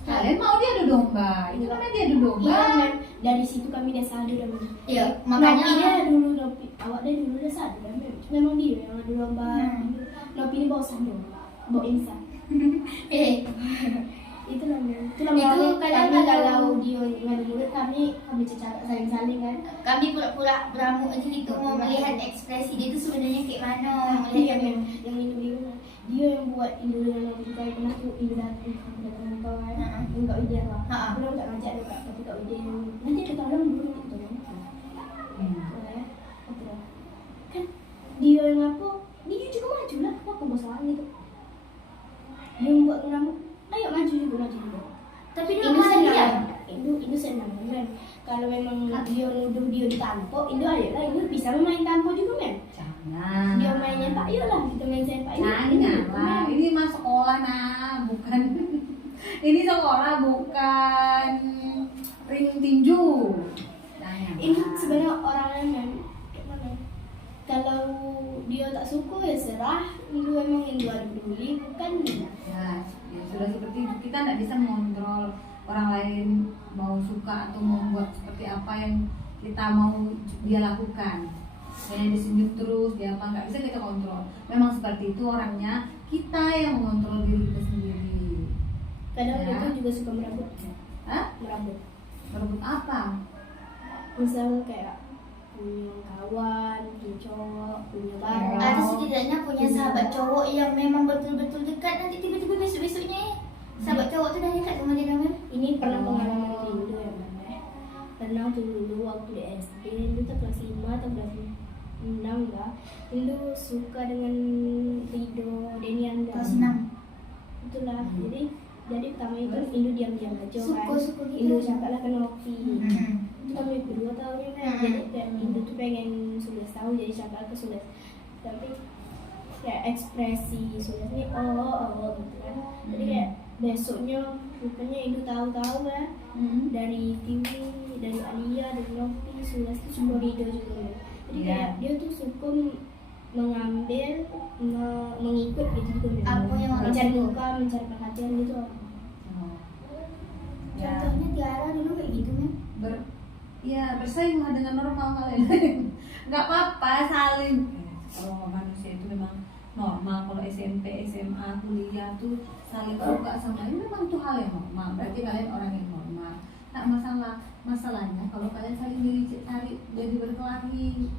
Kalian mau dia adu domba? Itu mana dia adu domba? Iya, men. Dari situ kami dah sadar dah. Men. Iya, Makanya makanya dia dulu Nopi, awak dia dulu dah sadar dah. Men. Memang dia yang adu domba. Nopi ni bawa sandal, bawa insan. Itulah men. Itulah Itu makanya kadang kami kalau- kalau dia ngadu mulut kami cakap saling-saling kan. kami pura-pura beramuk aja gitu mau melihat ekspresi dia tu sebenarnya kayak mana. Dia Melihat men, yang Indo bilang dia yang buat Indo dengan Nopi kayak pernah tu Indo datang kau kan. Yang Kak Widya lah. Pernah tak ngajak dia Kak, tapi Kak Widya nanti kita orang dulu gitu kan. Kan dia yang apa? Dia juga maju lah. Apa masalah gitu? Dia yang buat rambut. Ayo maju juga. Tapi dia Indo malah dia. senang. Indo senang kan. Kalau memang dia nuduh dia ditampok, Indo ayolah. Indo bisa main tampok juga men. Jangan. Dia mainnya Pak Yo lah. Kita main sepak yuk. Jangan lah. Ini mah sekolah nah, bukan. Ini sekolah bukan ring tinju. Jangan. Ini sebenarnya orangnya men. Kayak mana? Kalau dia tak suka ya serah. Indo emang Indo ada peduli bukan dia. Ya sudah seperti itu, kita tidak bisa mengontrol orang lain mau suka atau mau buat seperti apa yang kita mau dia lakukan. Kayak dia senyum terus, dia apa, nggak bisa kita kontrol. Memang seperti itu orangnya, kita yang mengontrol diri kita sendiri. Kadang Ya. dia tuh juga suka merabut. Hah? Merabut. Merebut apa? Misal kayak punya kawan, punya cowok, punya barang. Ada setidaknya punya sahabat cowok yang memang betul-betul dekat. Nanti tiba-tiba besok-besoknya sahabat cowok tu dah dekat sama dia namanya. Ini pernah pengalaman Rindu ya mana? Pernah tuh dulu waktu di SD, Rindu tak kelas 5 atau kelas 6 lah. Rindu suka dengan Rido, Denianda. Kelas 6. Itulah. Jadi pertama itu Rindu diam-diam aja kan. Suka-suka gitu. Rindu cakaplah ke Nopi. Itu kami berdua tahu ya kan. Hmm. Jadi kayak Rindu tuh pengen Sules tahu jadi cakap ke Sules. Tapi kayak ekspresi Sules ni oh gitu kan. Jadi kayak besoknya rupanya Indo tahu-tahu kan dari TV, dari Alia, dari Nopi, Sules tuh suka Rido juga. Jadi kayak dia tuh suka mengambil, mengikut gitu juga. Apa yang orang mencari suka. muka, mencari perhatian gitu. Ya, Contohnya Tiara dulu kayak gitu kan. bersaing lah dengan normal kalian. Nggak apa-apa, saling. Kalau manusia itu memang normal. Kalau SMP, SMA, kuliah tuh saling suka sama ini memang tuh hal yang normal. Berarti kalian orang yang normal. Tak masalah. Masalahnya kalau kalian saling cari jadi berkelahi,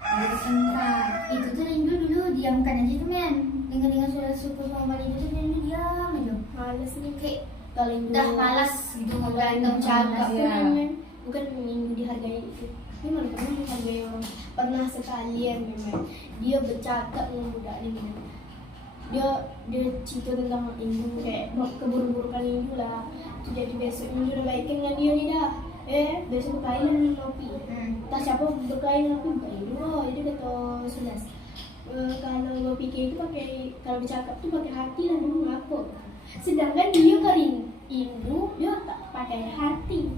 jadi bertengkar. Itu tuh Rindu dulu diamkan aja tuh men. Dengan suara syukur sama Rindu tuh Rindu diam aja. Males nih Kayak kalau Indo dah malas gitu berantem cakap Iya. kan men. Bukan Indo dihargai itu. Dia mana pernah menghargai orang. Pernah sekali ya memang dia bercakap dengan budak ini. Dia cerita tentang Indo kayak keburu-burukan Indo lah. Jadi besok Indo udah baik dengan dia ni dah. Besok berkelahi dengan Nopi. Tak siapa berkelahi dengan Nopi bukan Indo. Jadi kata Sulas. Kalau fikir itu pakai, kalau bercakap tu pakai hati lah dulu ngaku. Sedangkan dia kali Indo dia tak pakai hati.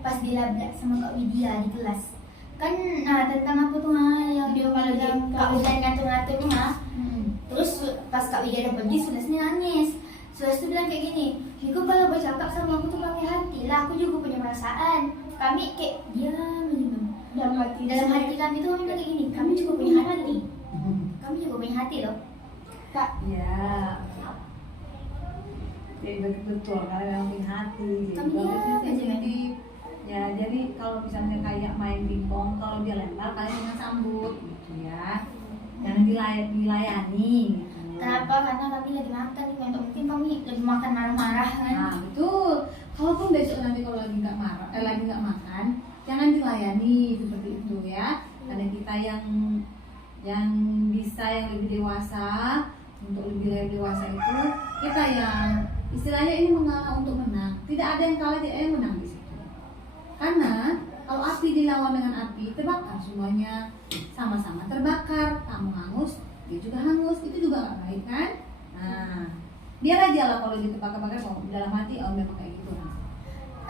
pas dilabrak sama Kak Widya di kelas kan tentang apa tuh yang Dia malah bilang Kak Widya ngatur-ngatur tuh terus pas Kak Widya udah pergi sudah nangis. Sudah bilang kayak gini, Niko kalau bercakap sama aku tuh pakai hati lah, aku juga punya perasaan. Kami kayak diam gitu. Dalam hati Kami tuh kami bilang kayak gini, kami juga punya hati. Kami juga punya hati loh. Kak, Ya, jadi betul kalau yang punya hati. Kami Kalau ya, itu sensitif. Ya, jadi kalau misalnya kayak main pingpong, kalau dia lempar kalian jangan sambut gitu ya. Jangan dilayani. Gitu. Kenapa? Karena kami lagi makan nih, atau mungkin kami lagi makan marah-marah kan. Nah, betul. Kalaupun besok nanti kalau lagi nggak marah, lagi nggak makan, jangan dilayani seperti itu ya. Karena kita yang bisa, yang lebih dewasa, untuk lebih dewasa itu kita yang istilahnya ini mengalah untuk menang. Tidak ada yang kalah, tidak ada yang menang di situ. Karena kalau api dilawan dengan api, terbakar semuanya, sama-sama terbakar. Kamu hangus, dia juga hangus, itu juga gak baik kan? Nah, biar aja lah kalau gitu bakar-bakar, kalau dalam hati memang kayak gitu.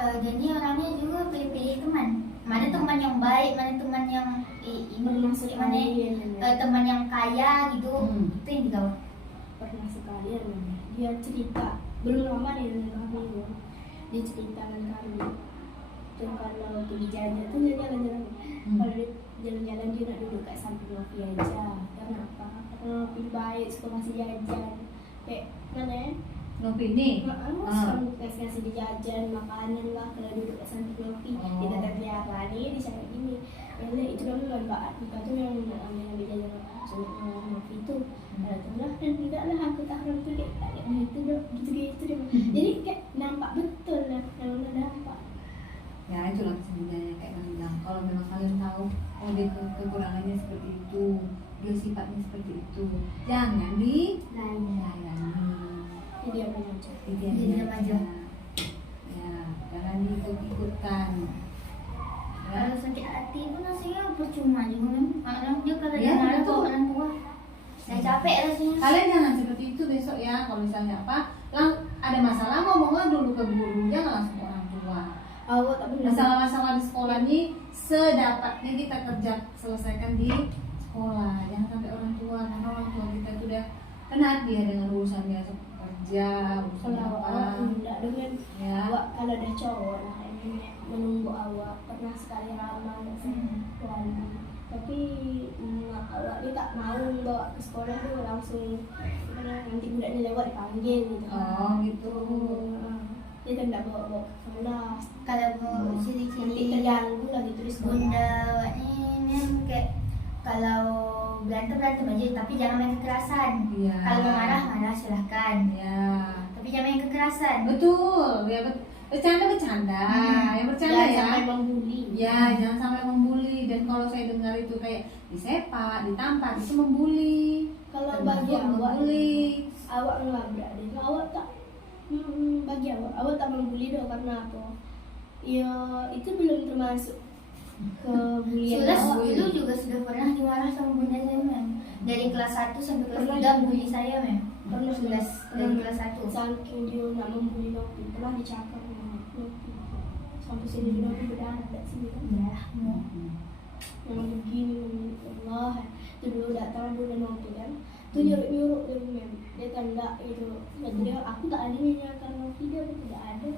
Jadi orangnya juga pilih-pilih teman. Mana teman yang baik, mana teman yang bermaksud, mana teman yang kaya gitu. Itu yang digawa. Pernah sekali ya, dia cerita belum lama nih dengan kami, dia cerita dengan kami tuh kalau pergi jalan tuh dia jalan-jalan, kalau dia jalan-jalan dia nak duduk kat samping Novi aja. Kenapa? Karena Novi baik, suka ngasih jajan kayak mana ya, Novi nih suka ngasih dia jajan makanan lah kalau duduk kat samping Novi. Dia kata tiap hari dia cakap gini, ya itu kan manfaat kita tuh yang ambil jajan Novi itu. Lah dan tidaklah aku tak orang tu dek tak itu dok gitu deh. Jadi kayak nampak betul lah yang nampak. Ya itulah sebenarnya kayak kalian bilang. Kalau memang kalian tahu oh dia kekurangannya seperti itu, dia sifatnya seperti itu, jangan dilayani. Dia aja. Diam aja. Ya, jangan diikut-ikutkan. Ya. Kalau sakit hati pun rasanya percuma juga kan. Kadang dia kalau Ya, dia marah betul. ke orang tua, saya capek rasanya. Kalian jangan seperti itu besok ya. Kalau misalnya ada masalah ngomonglah dulu ke guru, jangan langsung ke orang tua. Awak tak benar. Masalah-masalah di sekolah ini sedapatnya kita selesaikan di sekolah, jangan sampai orang tua, karena orang tua kita itu udah penat dia dengan urusan dia kerja, urusan Kalau awak apa. tidak dengan Ya. awak kalau ada cowok lah ini menunggu awak pernah sekali ramah wali. Tapi awak ni tak mau bawa ke sekolah tu langsung nanti budaknya lewat dipanggil gitu. Oh gitu. Dia kan tak bawa ke sekolah. Kalau Nanti ciri-ciri terganggu lagi terus bunda ini kayak kalau berantem aja, tapi jangan main kekerasan. Iya. Kalau marah silahkan, Ya. tapi jangan main kekerasan. Betul. Ya bercanda. Yang bercanda Jangan ya. sampai membuli. Ya, jangan sampai membuli. Dan kalau saya dengar itu kayak disepak, ditampar, itu membuli. Kalau Termasuk bagi awak membuli. awak ngelabrak dia. Awak tak bagi awak tak membuli dah karena apa? Ya itu belum termasuk kebulian Sudah awak. dulu juga sudah pernah dimarah sama bunda saya mem. Dari kelas 1 sampai kelas 3 bully saya mem. Pernah Dari kelas 1. saking dia nak membuli Novi pernah dicakap dengan Novi sampai sini Novi berdarah tak sini kan? Ya, Memang begini Allah. Tu dulu datang bunda Novi kan? Tu nyuruk dia mem. Dia tanda itu. Kata dia aku tak ada menyanyikan Novi dia tidak ada.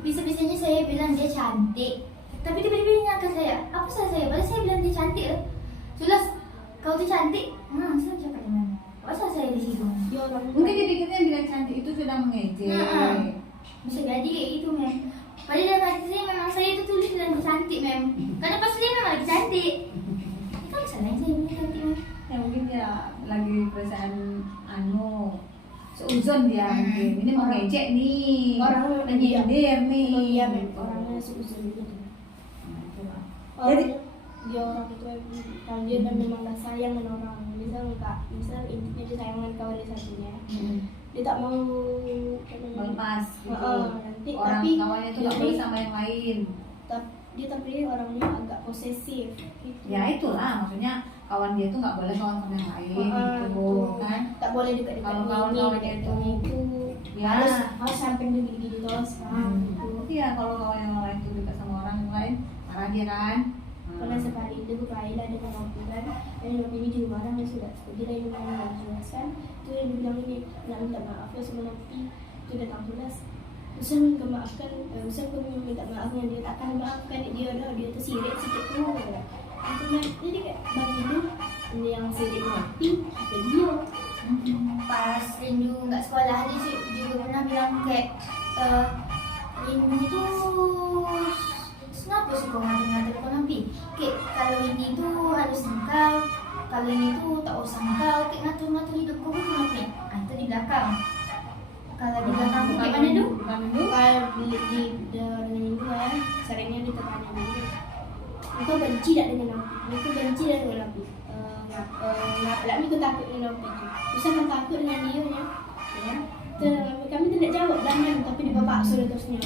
bisa-bisanya saya bilang dia cantik, tapi tiba-tiba dia nyangka saya. Apa salah saya? Padahal saya bilang dia cantik loh. Sudah, kau tu cantik. Saya cakap dengan apa salah saya di situ? Dia orang Mungkin dia pikirnya bilang cantik itu sudah mengejek. Bisa jadi kayak gitu mem. Padahal dalam hati saya memang saya itu tulis bilang dia cantik mem. Karena pas dia memang lagi cantik. Itu kan salah saya bilang cantik mem. Ya mungkin dia lagi perasaan seuzon dia mungkin. Ini mau ngejek nih. Orang menyindir nih. Iya, Gitu. orangnya susah gitu. Nah, itulah. Jadi dia orang itu kalau dia dan memang dah sayang dengan orang, misal intinya dia sayang dengan kawan dia satunya, dia tak mau Melepas gitu. nanti Orang tapi kawannya itu nggak boleh sama yang lain. tapi orangnya agak posesif gitu. Ya itulah maksudnya kawan dia tuh nggak boleh kawan sama yang lain gitu kan. Tak boleh dekat-dekat Kalau ini, kawan-kawannya dekat-dekat itu. Ya. Harus sampai gini-gini terus kan. Gitu. Iya kalau kawan yang lain tuh dekat sama orang yang lain marah dia kan. Pernah sekali itu berkelahi lah dengan Novi kan, dan Novi ini juga marah dan sudah jadi yang mau menjelaskan itu yang dibilang ini nak minta maaf ya sama Novi itu datang tulis usah minta maafkan usah kau minta maafnya dia takkan maafkan dia tersirik sikit tu itu kan jadi kayak bang itu yang sirik Novi ada dia Pas Rindu nggak sekolah dia juga pernah bilang kayak Rindu itu kenapa sih kau ngatur-ngatur kau Nabi? Kayak kalau ini tuh harus engkau, kalau ini tuh tak usah engkau, kayak ngatur-ngatur hidup kau pun Nabi. Itu di belakang. Kalau di belakang tuh gimana tuh? Bukan itu. kalau di dengan itu kan seringnya ditanya dulu Engkau benci tak dengan api? Aku benci tak dengan api. Ngapa aku takut dengan api tu? Usah kau takut dengan dia nya. Ya. Kami tidak jawab dah kan, tapi dia paksa dia terusnya.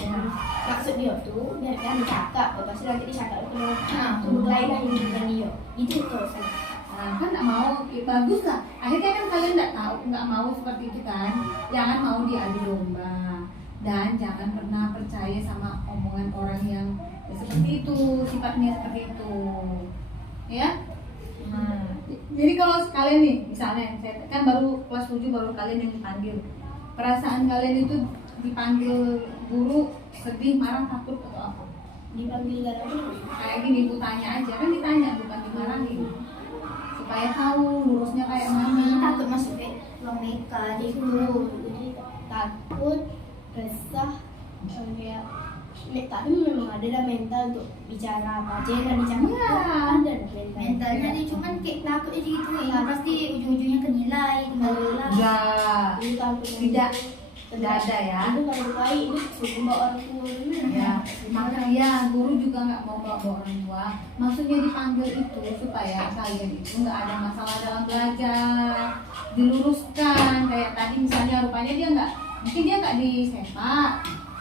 Maksud dia tu, biar kami cakap, lepas tu nanti dia cakap tu lain lah yang dengan dia. Itu tu salah. Kan nggak mau, bagus lah. Akhirnya kan kalian nggak mau seperti itu kan. Jangan mau diadu domba dan jangan pernah percaya sama omongan orang yang seperti itu, sifatnya seperti itu, ya. Jadi kalau kalian nih, misalnya saya kan baru kelas 7 baru kalian yang dipanggil, perasaan kalian itu dipanggil guru sedih, marah, takut atau apa? Dipanggil gara-gara Kayak gini, aku tanya aja, kan ditanya bukan dimarahin, supaya tahu lurusnya kayak mana. Takut masuk ke ruang BK jadi guru. jadi takut, resah, kayak tadi memang ada dah mental untuk bicara apa aja yang dicakap. Iya. Ada Mentalnya dia cuman kayak takut aja gitu ya, pasti ujung-ujungnya ke nilai kembali lah. Enggak, Ini takut tidak ada ya. Itu kalau baik itu suruh bawa orang tua Ya, makanya guru juga nggak mau bawa orang tua. Maksudnya dipanggil itu supaya kalian itu nggak ada masalah dalam belajar, diluruskan. Kayak tadi misalnya rupanya dia mungkin dia nggak disepak,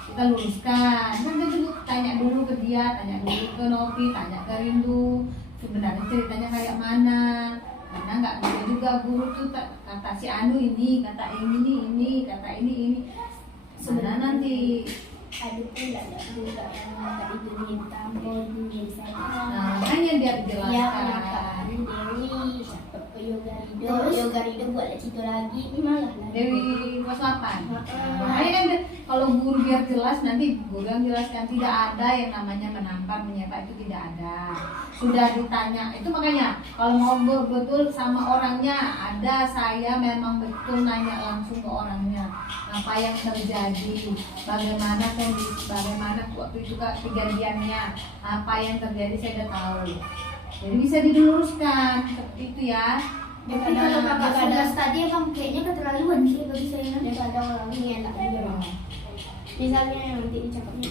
kita luruskan. Kan kita dulu tanya dulu ke dia, tanya dulu ke Novi, tanya ke Rindu. Sebenarnya ceritanya kayak mana? Karena nggak bisa juga guru tuh kata si Anu ini, kata ini, kata ini. Sebenarnya nanti ada pun ada juga yang tadi dunia tampon dunia saya. Nah, hanya dia dijelaskan. Ya, kenapa Dewi cakap ke Yoga Rido buat cerita lagi, memanglah Dewi kelas 8. Heeh. Makanya kan kalau guru biar jelas nanti guru yang jelaskan tidak ada yang namanya menampar menyapa itu tidak ada. Sudah ditanya itu makanya kalau ngobrol betul sama orangnya ada saya memang betul nanya langsung ke orangnya apa yang terjadi, bagaimana kondisi, bagaimana waktu itu kejadiannya, apa yang terjadi saya udah tahu. Jadi bisa diluruskan seperti itu ya. Tapi kalau kakak sudah tadi emang kayaknya keterlaluan sih bagi saya. Dia kadang orang ini enak aja loh. Misalnya yang nanti dicakapnya,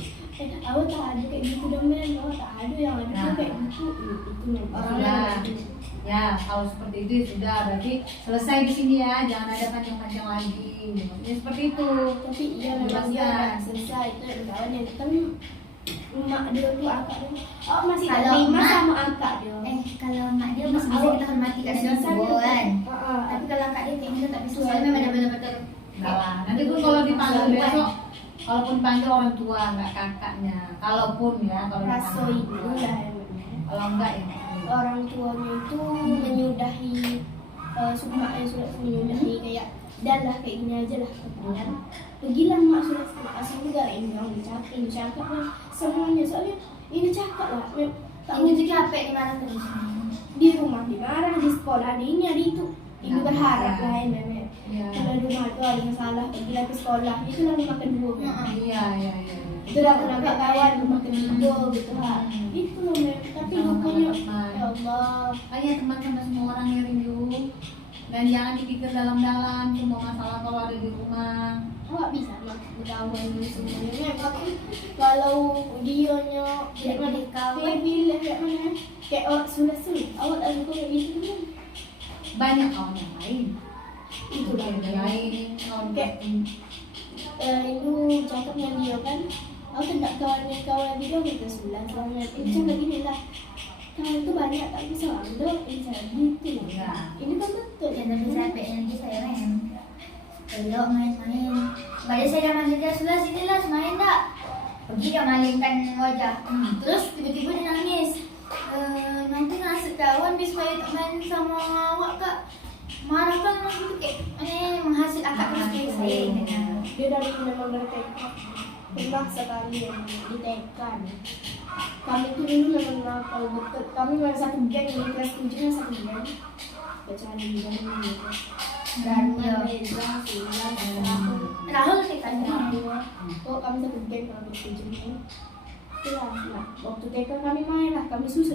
awak tak ada kayak gitu dong men, awak tak ada yang ada tuh kayak gitu. Itu memang orangnya Sudah. gitu. Ya, kalau seperti itu ya sudah berarti selesai di sini ya, jangan ada panjang-panjang lagi. Maksudnya seperti itu. Tapi iya memang dia udah selesai itu yang kawan yang tapi emak dia tuh akak dia. Oh masih tak Kalau terima emak- sama akak dia. Kalau mak dia masih bisa kita hormati karena dia tua kan. Tapi kalau kak dia kayaknya tak bisa soalnya memang ada benar-benar. Enggak lah. Nanti pun kalau dipanggil besok, kalaupun panggil orang tua nggak kakaknya. Kalaupun ya, kalau Raso dipanggil. itu lah emangnya. Kalau enggak ya. Orang tuanya itu menyudahi sumpah yang sudah menyudahi kayak dan lah kayak gini aja lah kemudian pergilah mak sudah asal juga ini orang dicakap lah semuanya soalnya ini cakap lah Ini tuh capek dimana terus. di rumah dimarah di sekolah di ini ada itu ibu Ya, berharap ya. lah ya memang Iya. kalau di rumah itu ada masalah pergilah ke sekolah itu lah rumah kedua Iya. itu lah kenapa kawan rumah ketiga gitu lah itu loh Mem. Tapi rupanya ya Allah Makanya teman-teman semua orang yang rindu dan jangan dipikir dalam-dalam semua masalah kalau ada di rumah. awak bisa mak ketahuan semuanya tapi kalau dionya Tidak mana boleh kawan. kayak bila kayak mana kayak awak sudah sulit awak tak suka kayak gitu kan Banyak kawan yang lain. itu lah Yang lain kawan Kayak- itu cakapnya dia kan aku tidak kawan dia kita sudah kawan itu cakap gini lah kawan itu banyak tak bisa ambil ini cara gitu Iya. ini kan betul Dan lebih capek nanti saya main. Belok main-main. Pada saya dah manggil dia sudah sini lah main tak. Pergi dia malingkan wajah. Terus tiba-tiba dia nangis. Nanti ngasih kawan bis supaya tak main sama awak kak. Marah kan gitu kayak menghasil akak terus kayak saya dengan. dia dari memang dari TK pernah sekali yang di TK nih. Kami tuh dulu memang nakal betul kami memang satu geng di kelas 7 nya satu geng bercanda di geng gitu dan Reza, Sila, aku Rahul sih kan. kok kami satu geng kalau di 7 nya itulah nah waktu TK kami main lah kami susun